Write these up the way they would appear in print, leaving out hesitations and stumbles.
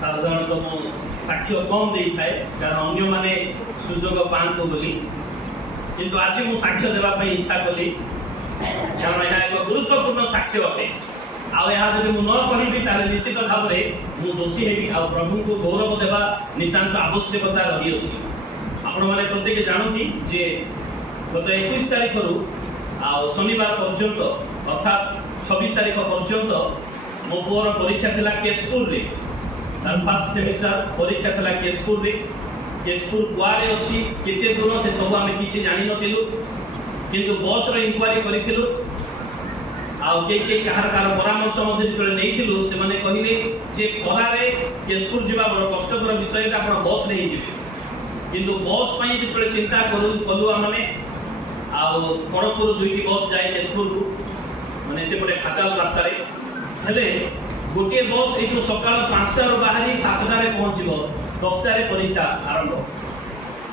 साधारणतः मो साक्ष्य कम दे थाए कारण अन्य माने सुजोग पांतु बोली किंतु आज मु साक्ष्य देबा पई इच्छा कली कारण यह एक गुरुत्वपूर्ण साक्ष्य अटे आ यह जब मु न कहिबी ताले निश्चित भाव रे मु दोषी हेबी आ प्रभु को गौरव देबा नितांत आवश्यकता रही अछि आपण माने प्रत्येक जानती जे गत 21 तारिख रु आ शनिवार पर्यंत अर्थात 26 तारिख पर्यंत मो पुअर परीक्षा थिला केशपुर रे तार फर्स्ट सेमिस्टर परीक्षा थिला केशपुर रे केशपुर कुआरे अछि केते दूर से सब आमे किछि जानि नथिलु किंतु बस रे इंक्वायरी करिथिलु आ के कहार परामर्श मध्ये जेतले नेइथिलु से माने कहिले जे खरा रे केशपुर जिबा बड़ कष्टकर विषय ता आपण बस रे जिबे किंतु बस पई जेतले चिंता कलु आमे आ खड़गपुर दुईटी बस जाए केशपुर को माने से पटे खाताल रास्ता रे हेले गोटे बस एठु सकाळ 5टा रो बाहरी 7टा रे पहुंचीबो 10टा रे परीक्षा आरंभ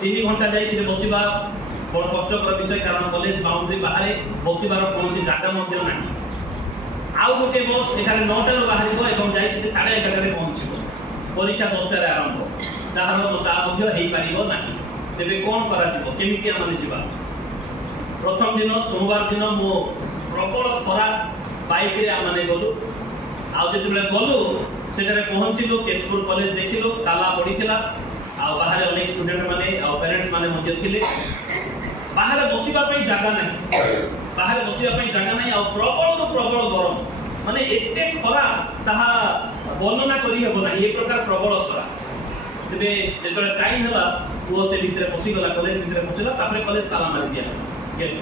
3 घंटा जाई से बसिबा बड़ कष्टकर विषय कारण कॉलेज बाउंड्री बाहर बसिबार कोनसी जागा मध्ये नाही आउ गोटे बस एखाने 9टा रो बाहरिबो एवं जाई से 11:30 रे पहुंचीबो परीक्षा 10टा रे आरंभ ताहार ता मध्ये हेई पारिबो नाही तेबे कोन करा जिवो केमिति आमाने जिबा प्रथम दिन सोमवार दिन मो प्रबल खरा बाइक रे आमाने गलु आ जेतबे गलु सेटारे पहुंचिलो केशपुर कॉलेज देखिलो ताला पड़ीथिला आ बाहर अनेक स्टूडेंट माने आ पेरेंट्स माने मध्ये थिले बाहर बसिबा पई जागा नाही बाहर बसिबा पई जागा नाही आ प्रबल गरम माने एते खरा ताहा वर्णना करी हेबो नाही ए प्रकार प्रबल खरा तेबे जेतबे टाइम हला वो से भीतर पसी गला कॉलेज भीतर पसिला तापरे कॉलेज ताला मारि दिया के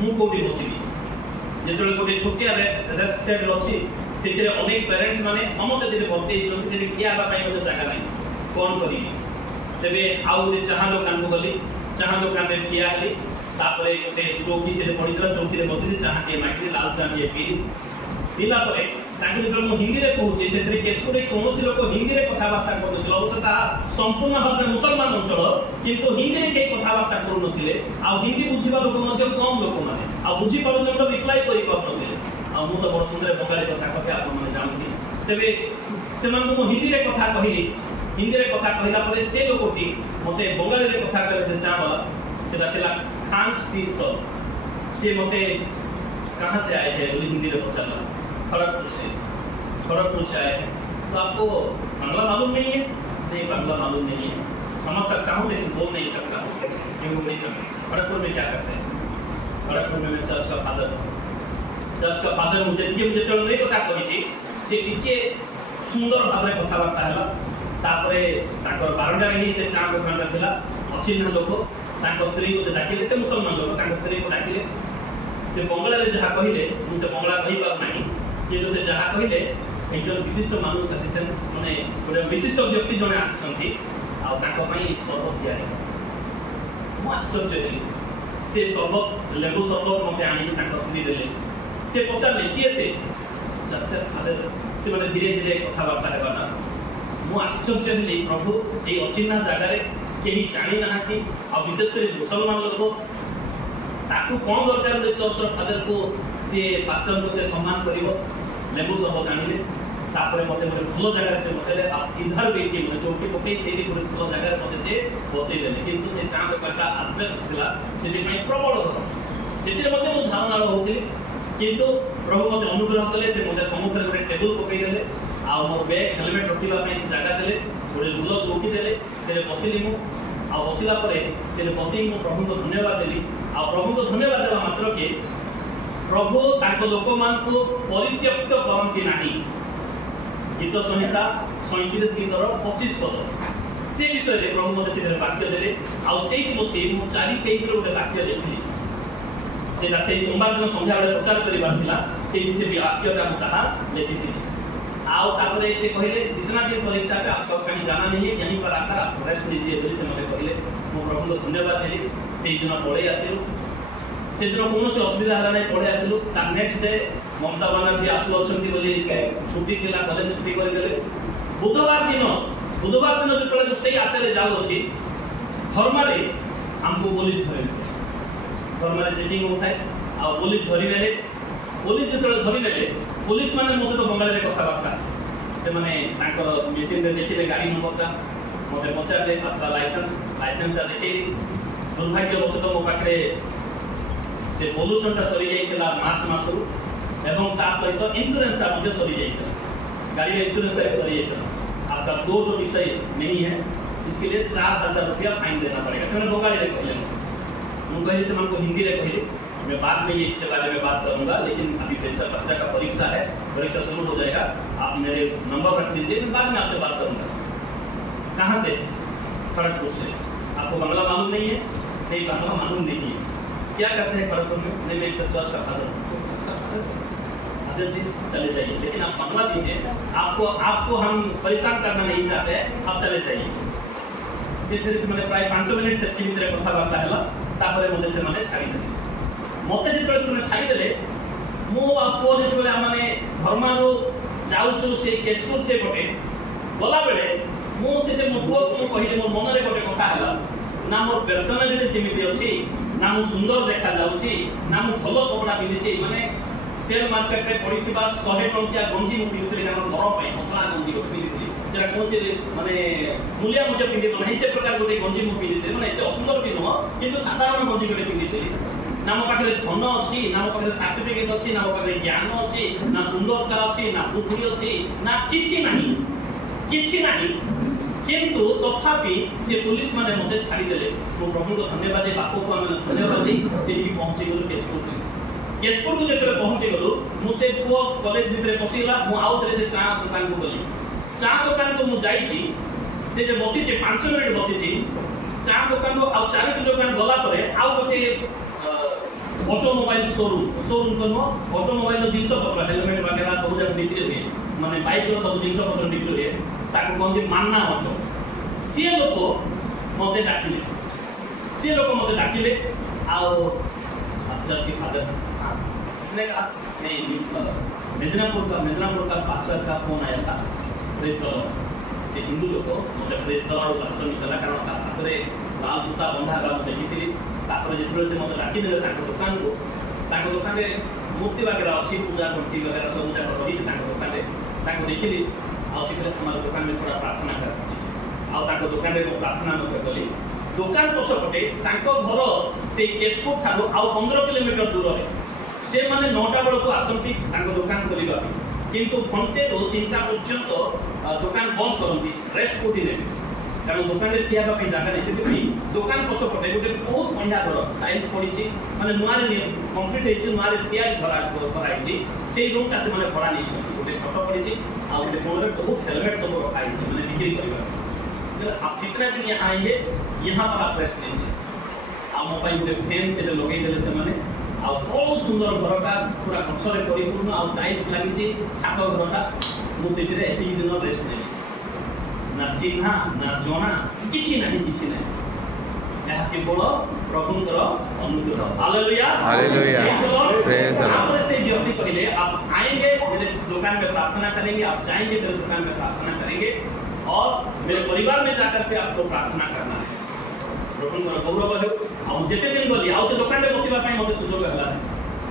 मु कोठी बसिबी जेतबे कोठी छोटिया रेस्ट सेट अछि सेतिरे अनेक पेरेंट्स माने समस्त जे भर्ती होइछन से किया बा पई मध्ये जागा नाही कोन करी तेबे आउ जे चाहा दुकान को गली चाहा दुकान रे ठिया हली तापरे गोटे चौकी से पड़ीला चौकी रे बसिले चाहा के माइके लाल चाहा के पीला परे ताकि जब मु हिंदी रे कहूची सेतरे केशपुर रे कोनोसी लोक हिंदी रे कथा बार्ता करथि अवश्य संपूर्ण भाव मुसलमान अंचल किंतु हिंदी रे के कथा बार्ता करू नथिले आ हिंदी बुझिबा लोक मध्ये कम लोक माने आ बुझि पारु न रिप्लाई करि करथि आ मु तो बड़ सुंदर बंगाली कथा कहबे आपण माने जानथि तबे सेमान को हिंदी रे कथा कहिली हिंदी रे कथा कहिला परे से लोकटी मते बंगाली रे कथा करे से चावला सेटा थिला खान स्पीच तो से मते कहां से आए थे बोली हिंदी रे पछाला खड़गपुर से आए हैं तो आपको बांग्ला मालूम नहीं है नहीं बांग्ला मालूम नहीं है समझ सकता हूँ लेकिन बोल नहीं सकता क्यों नहीं सकता खड़गपुर में क्या करते हैं खड़गपुर में चर्च का फादर मुझे जो नहीं कथा कही से टिके सुंदर भाव में कथबार्ता है तापरे ताकर बारंडा ही से चा दुकान थिला अचिन्ह लोक ताकर स्त्री को से डाकिले से मुसलमान लोक ताकर स्त्री को डाकिले से बंगला रे जहा कहिले से बंगला कहि पार नाही किंतु से जहा कहिले एकजन विशिष्ट मानुष आसीछन माने गोटे विशिष्ट व्यक्ति जने आसीछंती आ ताको पई शरबत दिया मु आश्चर्य हेली से शरबत लेबू शरबत मते आनी ताको स्त्री देले से पचारले किए से चाचा फादर से माने धीरे धीरे कथा बार्ता हेबा ना मु आश्चर्य हेली प्रभु ए अचिन्हा जगह रे केही जानि नाहाती आ विशेष कर मुसलमान लोक ताकू कौन दरकार रे चर्च फादर को से पास्टर को से सम्मान करिवो लेबू सब जानिले तापरे मते भलो जगह से बसेले इधर बैठी मते चौकी पकई सेरी भलो जगह मते से बसई देले किंतु से चांद काटा आत्मेस थिला सेति पई प्रबल सेति मते मु धारणा होती किंतु प्रभु मते अनुग्रह कले से मते सम्मुख रे गोटे टेबल पकई देले आ मो बैग हेलमेट रखिबा पई से जगह देले गोटे भलो चौकी देले से बसिली मु आ बसिला परे से बसई मु प्रभु को धन्यवाद देली आ प्रभु को धन्यवाद देबा मात्र के प्रभु ताको लोक मान को परित्यक्त करंती नाही गीत संहिता 37 गीतर 25 पद से विषय रे प्रभु मते से वाक्य देले आ सेही बसी मु 4:23 रो वाक्य देखली से राते सोमवार दिन संध्या बेले प्रचार करिबार थिला से विषय वाक्यटा मु कहा लेखिथि आओ तापरे से कहले जितना दिन परीक्षा पे आपको कहीं जाना नहीं है यहीं पर आकर आप रेस्ट लीजिए बोली से मते कहले मु प्रभु को धन्यवाद देली सेही दिन पळे आसिलु से दिन कोनो से असुविधा हला नहीं पळे आसिलु ता नेक्स्ट डे ममता बनर्जी आसु अछंती बोली से छुट्टी थिला कॉलेज छुट्टी कर देले बुधवार दिन जो से आसे जाऊ अछि धर्मारे हमको पुलिस धरे धर्मारे चेकिंग होता है आ पुलिस धरि नेले पुलिस जो धरि नेले पुलिस माने मो से तो बंगाली रे कथा बार्ता से माने मेसीन में देखिले गाड़ी नंबरटा मते पचारे आपका लाइसेंस देखिए दुर्भाग्यवशतः मो पाखे से पोल्यूशन सरी जाइला मार्च मासरू एवं ता सहित इंश्योरेंस सरी जाइला गाड़ी इंश्योरेंस सरी जाइला आपका दो विषय नहीं है इसके लिए 4000 रुपया फाइन देना पड़ेगा। से बोकाड़ी रे कहले मुझे से को हिंदी रे कहले मैं बाद में ये इसके बारे में बात करूंगा लेकिन अभी बच्चा का परीक्षा है परीक्षा शुरू हो जाएगा आप मेरे नंबर रख दीजिए मैं बाद में आपसे बात करूंगा। कहाँ से खड़गपुर से आपको बांग्ला मालूम नहीं है नहीं बांग्ला मालूम नहीं है क्या करते हैं खड़गपुर में नहीं मैं जी चले जाइए लेकिन आप बांग्ला दीजिए आपको हम परेशान करना नहीं चाहते आप चले जाइए फिर से मैंने प्राय 5 मिनट से भितर कथबार्ता है तापर मते से माने छाड़ी देले मते से तुम छाड़ी देले मो आपको जो माने धर्मारो जाउछु से केसपुर से पटे गला बेले मो से मो पुओ को कहिले मो मन रे गोटे कथा हला ना मोर पर्सनालिटी सीमित अछि ना मो सुंदर देखा जाउछि ना मो भलो कपड़ा पिंदिछि माने सेल मार्केट रे पड़ीथिबा 100 टंकिया गंजी मु पिंदिछि कारण घर पई पतला गंजी पिंदिछि जेरा कोन से माने मूल्य मुझे पिंदि तो नहीं से प्रकार गोटे गंजी मु पिंदिछि माने एते असुंदर भी नुह किंतु साधारण गंजी गोटे पिंदिछि ना मो पाखरे धन अछि ना मो पाखरे सर्टिफिकेट अछि ना मो पाखरे ज्ञान अछि ना सुंदरता अछि ना बुद्धि अछि ना किछि नाही किंतु तथापि से पुलिस माने मते छाड़ी देले मो प्रभु को धन्यवाद बापू को हम धन्यवाद दे से भी पहुंची गलो केसपुर को जेतरे पहुंची गलो मु से पुओ कॉलेज भितरे पसिला मु आउ तरे से चा दुकान को गली चा दुकान को मु जाईची से जे बसी जे 5 मिनिट बसीची चा दुकान को आउ चार दुकान गला परे आउ गोटे ऑटोमोबाइल शोरूम को नो ऑटोमोबाइल रो जिंस पत्र हेलमेट वगैरह सब जग बिक्री हुए माने बाइक रो सब जिंस पत्र बिक्री हुए ताको कोन जे मानना ऑटो से लोक मते डाकिले आउ अच्छा सी फादर इसने कहा नहीं मेदिनापुर का पास्टर का फोन आया था प्रेस से हिंदू लोग मुझे प्रेस दलार बात चला कारण ताकरे लाल सूता बंधा का मुझे देखी ताकरे जितने से मुझे डाकी देले ताको दुकान रे मूर्ति वगैरह अच्छी पूजा करती वगैरह सब मुझे रही दुकान रे ताको देखिली आ सिकरे हमारे दुकान में थोड़ा प्रार्थना कर आ ताको दुकान रे प्रार्थना न कली दुकान पछपटे ताको घर से केसपुर ठारो आ 15 किलोमीटर दूर है से माने 9टा बेल को आसंती ताको दुकान खोलिबा किंतु घंटे 2-3टा पर्यंत दुकान बंद करती रेस्ट कोठी ने कारण दुकान रे थिया पे जागा नहीं से दुकान पछपटे गोटे बहुत बढ़िया घर टाइल्स पड़ी माने नुआरे कंप्लीट हेछि नुआरे थिया घर कराइछि से रूम का से माने भड़ा नहीं गोटे फोटो पड़ी आ गोटे कोनरे बहुत हेलमेट सब रखा है माने बिक्री करबा आप जितना दिन यहाँ आएंगे यहाँ पर आप रेस्ट लीजिए आप मोबाइल गोटे फैन से लगे देले से माने आ बहुत सुंदर घरटा पूरा गछरे परिपूर्ण आ टाइल्स लागि छात घरटा मु सेठी रे एती दिन रेस्ट नेली ना चिन्हा ना जना किछि नाही यह केवल प्रभुଙ୍କର अनुग्रह हालेलुया प्रेज द लॉर्ड से व्यक्ति कहले आप आएंगे मेरे दुकान में प्रार्थना करेंगे आप जाएंगे मेरे दुकान में प्रार्थना करेंगे और मेरे परिवार में जाकर के आपको प्रार्थना करना है प्रभुଙ୍କର गौरव है आ जेते दिन गली आ से दुकान रे बसिबा पई मते सुजोग हला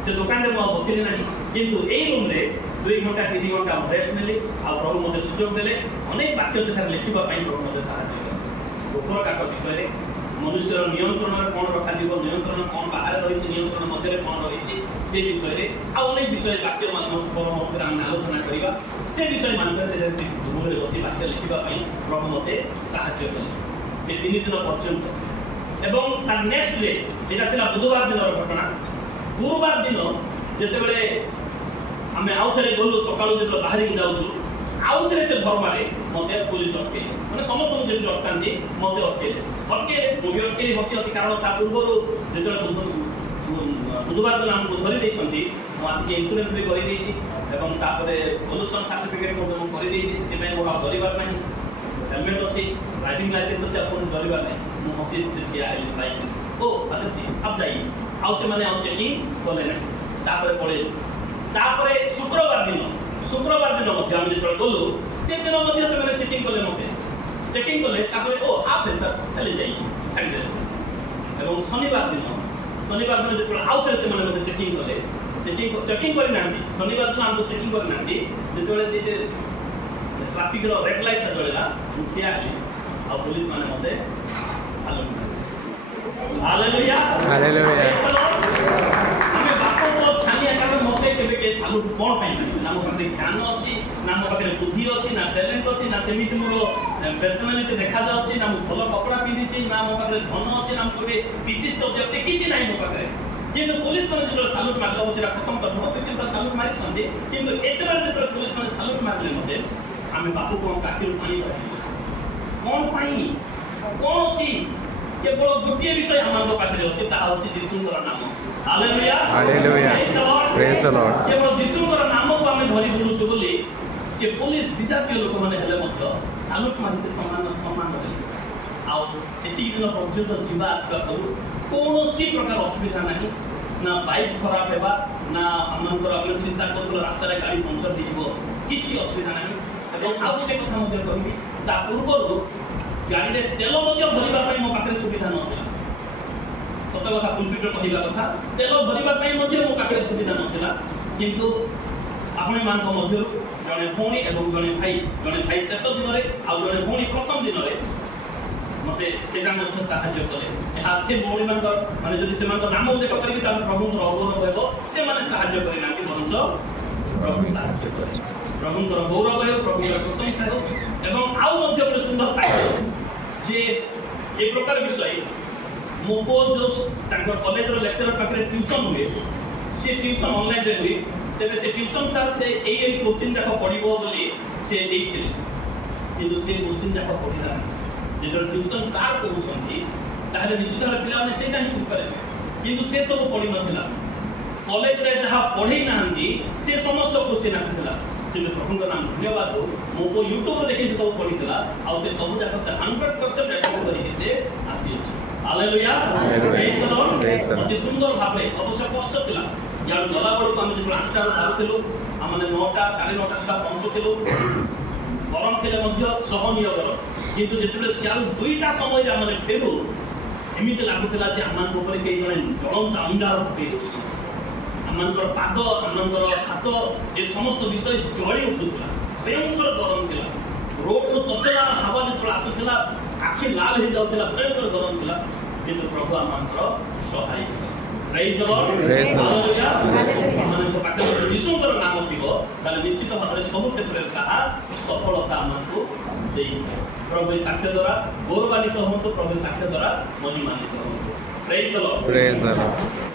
से दुकान रे म बसिले नाही किंतु एई रूम रे 2 घंटा 3 घंटा रेस्ट नेली आ प्रभु मते सुजोग देले अनेक वाक्य से लिखिबा पई प्रभु मते सहायता कले ऊपर का विषय रे मनुष्य नियंत्रण में कौन रखा जीव नियंत्रण कौन बाहर रही नियंत्रण मध्य कौन रही से विषय अनेक विषय वाक्य आलोचना करवा से विषय मानक बसी वाक्य लिखापी प्रभु मते साहाय्य कले से 3 दिन पर्यंत एवं तार नेक्स्ट डे यहाँ बुधवार दिन घटना गुरुवार दिन जिते आम आउ थे गलु सका जो बाहर जाऊँ आउ थे से धर्मारे मत पुलिस अटके मैंने समस्त जब अटकाती मत अटके मुझे अटके बसी अच्छी कारण ता पूर्व जो बुधवार दिन आमको धरी आसिक इन्शुरांस भी कर पोल्यूशन सर्टिफिकेट कर डरबार ना हेलमेट अच्छी ड्राइविंग लाइसेंस अच्छे आप डरबार ना मुझे ठिया बाइक ओ अच्छा जी आप जाइए आउ से मैंने चेकिंग कले ना पड़े शुक्रवार दिन आम जो गलु से दिन से चेकिंग कले मत चेकिंग कले ओ आप सर चले जाइए छाड़दे और शनिवार दिन जो आउ थे से चेकिंग कले चेकिंग करना शनिवार दिन आमको चेकिंग करना जो ट्रैफिक रो रेड लाइट जळला ठिया आ पुलिस माने मते हालेलुया हालेलुया हमें बापो को छानिया कारण मते केबे के सालुट कोन पाई नाम पाखे ज्ञान अछि नाम पाखे बुद्धि अछि ना टैलेंट अछि ना सेमिति मोर पर्सनालिटी देखा जाउछि ना भलो कपड़ा पिंदी छी ना मो पाखे धन अछि ना कोबे विशिष्ट व्यक्ति किछि नाही मो पाखे किंतु पुलिस माने जो सालुट मारला होछि खत्म कर दो किंतु सालुट मारि छथि किंतु एतबार जो पुलिस माने सालुट मारले मते हमें बापू को काखिर पानी कोन पाई कोन अछि केवल गोटे विषय हमर पाखे अछि ता अछि यीशुर नाम hallelujah hallelujah praise the Lord केवल यीशुर नाम को हमें धरि बुलु छु बोली से पुलिस विजातीय लोक माने हेले मत सालुट मारते सम्मान देले आ एति दिन पर्यंत जीवा आसवा करू कोनोसी प्रकार असुविधा नहीं ना बाइक खराब हेबा ना हमनकर अपन चिंता करतो रास्ता रे गाड़ी पंचर दिबो किछि असुविधा नहीं एवं आउ एक कथा मध्य कहबी ता पूर्वरु गाड़ी रे तेल मध्य भरिबा पई मो पाखे सुविधा नथिला सत कथा पुलपिटर कहिबा कथा तेल भरिबा पई मध्य मो पाखे सुविधा नथिला किंतु आपण मान को मध्य जने भौणी एवं जने भाई शेष दिन रे आ जने भौणी प्रथम दिन रे मते सेटा मध्य साहाय्य करे एहा से भौणी मान माने जदि से मान नाम उल्लेख करिबि ता प्रभु गौरव हेबो से माने साहाय्य करे ना कि बंश प्रभु साहाय्य करे प्रभु गौरव हे प्रभु प्रशंसा हो एवं आउ मध्य बड़ सुंदर साहित्य जे ए प्रकार विषय मोको जो तांकर कॉलेज रो लेक्चरर पाखरे ट्यूशन हुए से ट्यूशन ऑनलाइन रे हुए तेबे से ट्यूशन सर से एई क्वेश्चन जाक पढिबो बोली से देइथिले किंतु से क्वेश्चन जाक पढिला जे ट्यूशन सर कहउछंती ताले निश्चित भाव पिला माने सेटा ही करे किंतु से सब पढि नथिला कॉलेज रे जहा पढि नाहंती से समस्त क्वेश्चन आसिला किंतु प्रभु नाम धन्यवाद हो मोको YouTube रे देखि तो पढितला आ से सब जाक से 100% अटेंड करि से आसी अछि हालेलुया प्रेज द लॉर्ड अति सुंदर भाबे अवश्य कष्ट थिला यार गला बड़ हम जो 8 टा बाहरथिलु हमने 9टा 9:30 सुधा पहुंचथिलु गरम थिले मध्य सहनीय गरम किंतु जेतले सियाल 2टा समय हमने फेरु एमिते लागुथिला जे हमन ऊपर के जने जलंत अंगार पके हमनकर पाद हमनकर हाथ ए समस्त विषय जळी उठुथिला भयंकर गरम थिला रोड को ततला हवा जे आसुथिला आखि लाल हो जाउथिला भयंकर गरम थिला किंतु प्रभु हमनकर सहाय प्रेज द लॉर्ड हालेलुया हमन को पाटे यीशुर नाम थिबो ताले निश्चित भाबरे सब क्षेत्र रे ताहा सफलता हमनको देई प्रभु साक्ष्य द्वारा गौरवान्वित होतो प्रभु साक्ष्य द्वारा महिमान्वित होतो प्रेज द लॉर्ड